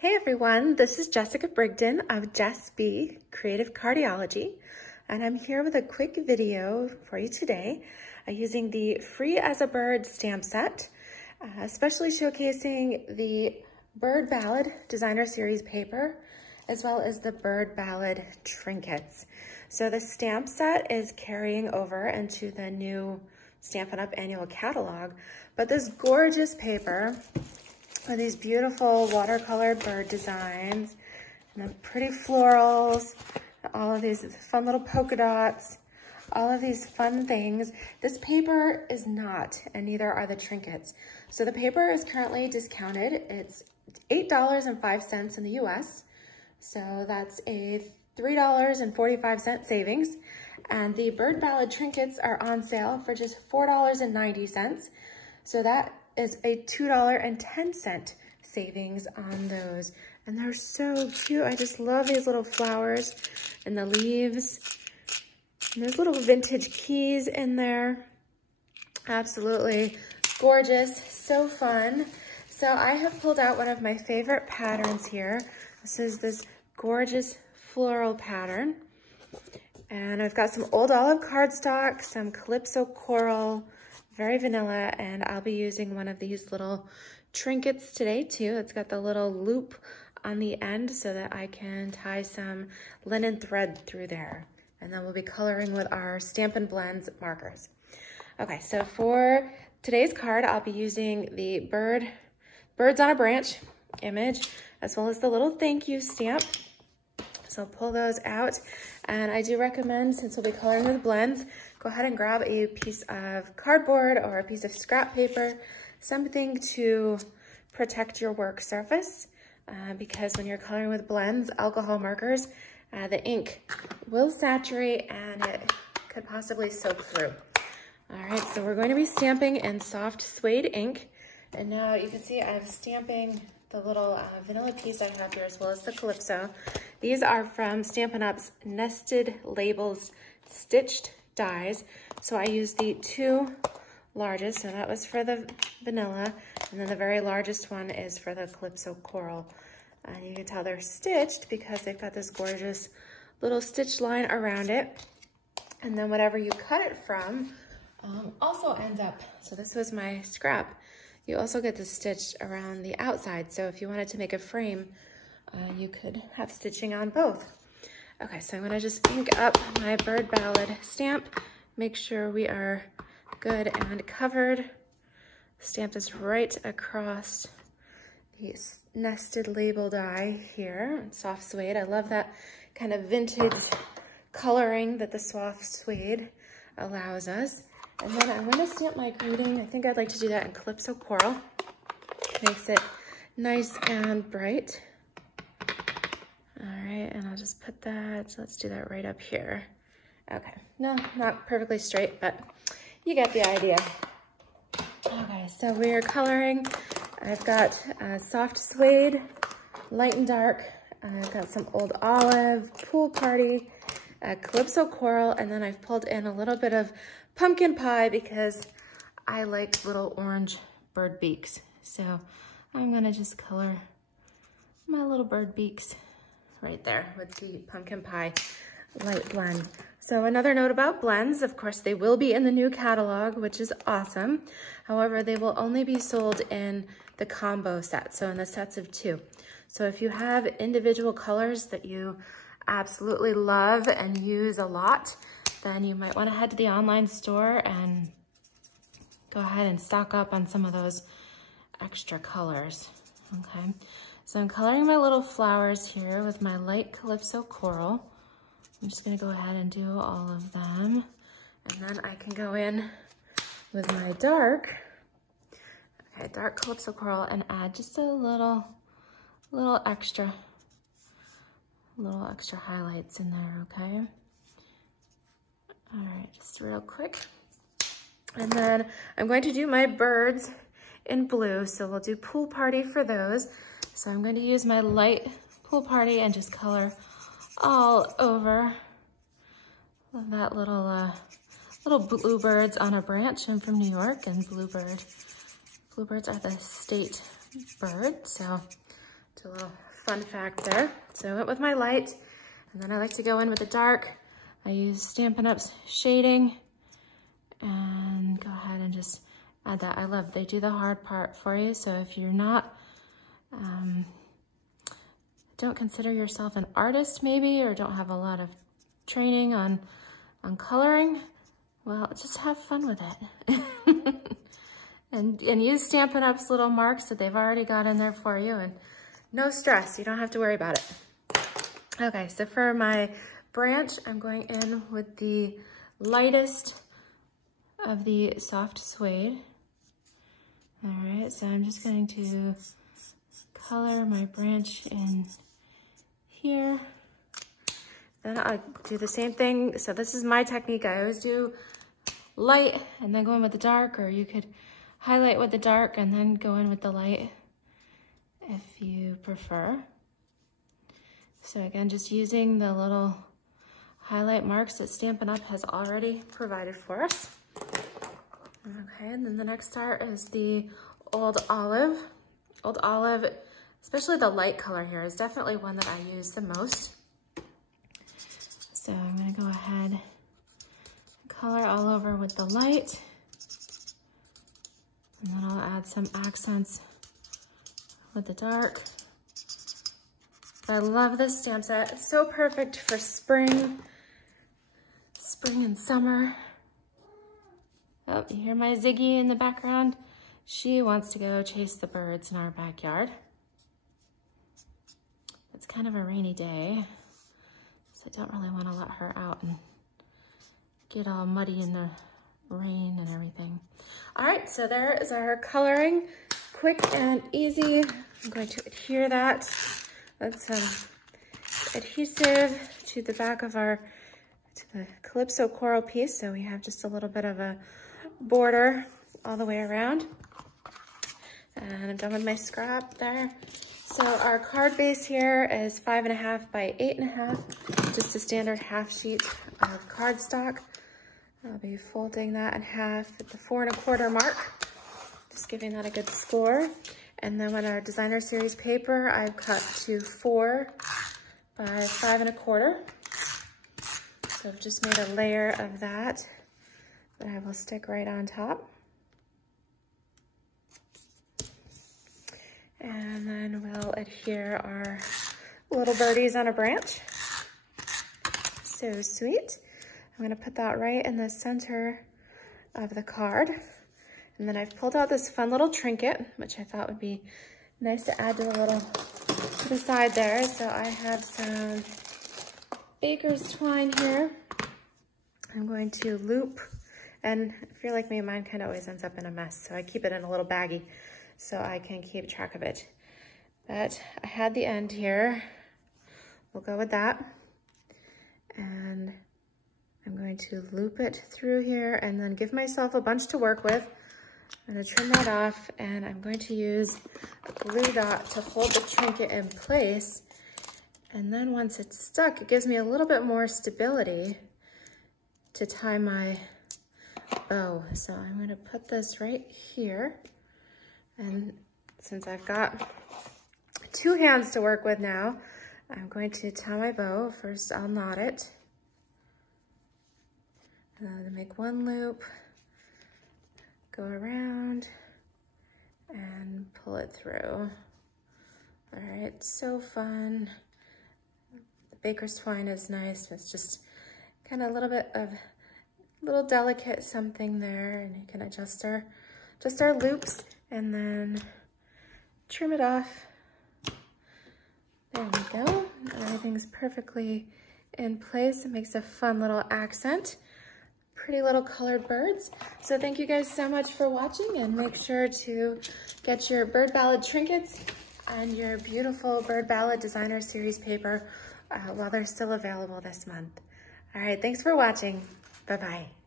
Hey everyone, this is Jessica Brigden of Jess B Creative Cardiology, and I'm here with a quick video for you today using the Free as a Bird stamp set, especially showcasing the Burd Ballad Designer Series paper, as well as the Burd Ballad trinkets. So the stamp set is carrying over into the new Stampin' Up annual catalog, but this gorgeous paper with these beautiful watercolored bird designs and the pretty florals, all of these fun little polka dots, all of these fun things. This paper is not, and neither are the trinkets. So the paper is currently discounted. It's $8.05 in the US. So that's a $3.45 savings. And the Burd Ballad trinkets are on sale for just $4.90. So that is a $2.10 savings on those. And they're so cute. I just love these little flowers and the leaves. And there's little vintage keys in there. Absolutely gorgeous, so fun. So I have pulled out one of my favorite patterns here. This is this gorgeous floral pattern. And I've got some old olive cardstock, some Calypso coral, very vanilla, and I'll be using one of these little trinkets today too. It's got the little loop on the end so that I can tie some linen thread through there. And then we'll be coloring with our Stampin Blends markers. Okay, so for today's card, I'll be using the Birds on a Branch image, as well as the little thank you stamp. So I'll pull those out. And I do recommend, since we'll be coloring with blends, go ahead and grab a piece of cardboard or a piece of scrap paper, something to protect your work surface, because when you're coloring with blends, alcohol markers, the ink will saturate and it could possibly soak through. All right, so we're going to be stamping in soft suede ink. And now you can see I'm stamping the little vanilla piece I have here, as well as the Calypso. These are from Stampin' Up's Nested Labels Stitched dies. So I used the two largest, so that was for the vanilla, and then the very largest one is for the Calypso coral. And you can tell they're stitched because they've got this gorgeous little stitch line around it. And then whatever you cut it from also ends up, so this was my scrap. You also get the stitch around the outside. So if you wanted to make a frame, you could have stitching on both. Okay, so I'm gonna just ink up my Burd Ballad stamp, make sure we are good and covered. Stamp this right across the nested label die here, soft suede. I love that kind of vintage coloring that the soft suede allows us. And then I'm gonna stamp my greeting. I think I'd like to do that in Calypso coral. Makes it nice and bright. All right, and I'll just put that, so let's do that right up here. Okay, no, not perfectly straight, but you get the idea. Okay, so we are coloring. I've got soft suede, light and dark. I've got some old olive, pool party, Calypso coral, and then I've pulled in a little bit of pumpkin pie because I like little orange bird beaks. So I'm gonna just color my little bird beaks right there with the pumpkin pie light blend. So another note about blends, of course, they will be in the new catalog, which is awesome. However, they will only be sold in the combo set, so in the sets of 2. So if you have individual colors that you absolutely love and use a lot, then you might want to head to the online store and go ahead and stock up on some of those extra colors. Okay, so I'm coloring my little flowers here with my light Calypso coral. I'm just gonna go ahead and do all of them. And then I can go in with my dark Calypso coral and add just a little extra highlights in there, okay? All right, just real quick. And then I'm going to do my birds in blue. So we'll do pool party for those. So I'm going to use my light pool party and just color all over that little bluebirds on a branch. I'm from New York, and bluebirds are the state bird. So do a little fun fact there. So I went with my light, and then I like to go in with the dark. I use Stampin' Up's shading, and go ahead and just add that. I love, they do the hard part for you. So if you're not, don't consider yourself an artist maybe, or don't have a lot of training on coloring, well, just have fun with it. and use Stampin' Up's little marks that they've already got in there for you, and no stress, you don't have to worry about it. Okay, so for my branch, I'm going in with the lightest of the soft suede. All right, so I'm just going to color my branch in here. Then I'll do the same thing. So this is my technique. I always do light and then go in with the dark, or you could highlight with the dark and then go in with the light if you prefer. So again, just using the little highlight marks that Stampin' Up has already provided for us. Okay, and then the next art is the Old Olive. Old Olive, especially the light color here, is definitely one that I use the most. So I'm gonna go ahead and color all over with the light. And then I'll add some accents with the dark. I love this stamp set. It's so perfect for spring and summer. Oh, you hear my Ziggy in the background? She wants to go chase the birds in our backyard. It's kind of a rainy day, so I don't really want to let her out and get all muddy in the rain and everything. All right, so there is our coloring. Quick and easy. I'm going to adhere that. That's some adhesive to the back of the Calypso coral piece, so we have just a little bit of a border all the way around. And I'm done with my scrap there. So our card base here is 5.5 by 8.5, just a standard half sheet of cardstock. I'll be folding that in half at the 4 1/4 mark, just giving that a good score. And then with our designer series paper, I've cut to 4 by 5 1/4. So I've just made a layer of that I will stick right on top. And then we'll adhere our little birdies on a branch. So sweet. I'm gonna put that right in the center of the card. And then I've pulled out this fun little trinket, which I thought would be nice to add to the side there. So I have some baker's twine here. I'm going to loop, and if you're like me, mine kind of always ends up in a mess. So I keep it in a little baggie so I can keep track of it. But I had the end here. We'll go with that. And I'm going to loop it through here and then give myself a bunch to work with. I'm gonna trim that off, and I'm going to use a glue dot to hold the trinket in place. And then once it's stuck, it gives me a little bit more stability to tie my bow. So I'm gonna put this right here. And since I've got 2 hands to work with now, I'm going to tie my bow. First, I'll knot it. And I'm gonna make 1 loop, go around, and pull it through. All right, so fun. The baker's twine is nice. It's just kind of a little bit of little delicate something there, and you can adjust our loops and then trim it off. There we go. Everything's perfectly in place. It makes a fun little accent. Pretty little colored birds. So thank you guys so much for watching, and make sure to get your Burd Ballad trinkets and your beautiful Burd Ballad Designer Series paper while they're still available this month. All right, thanks for watching. Bye-bye.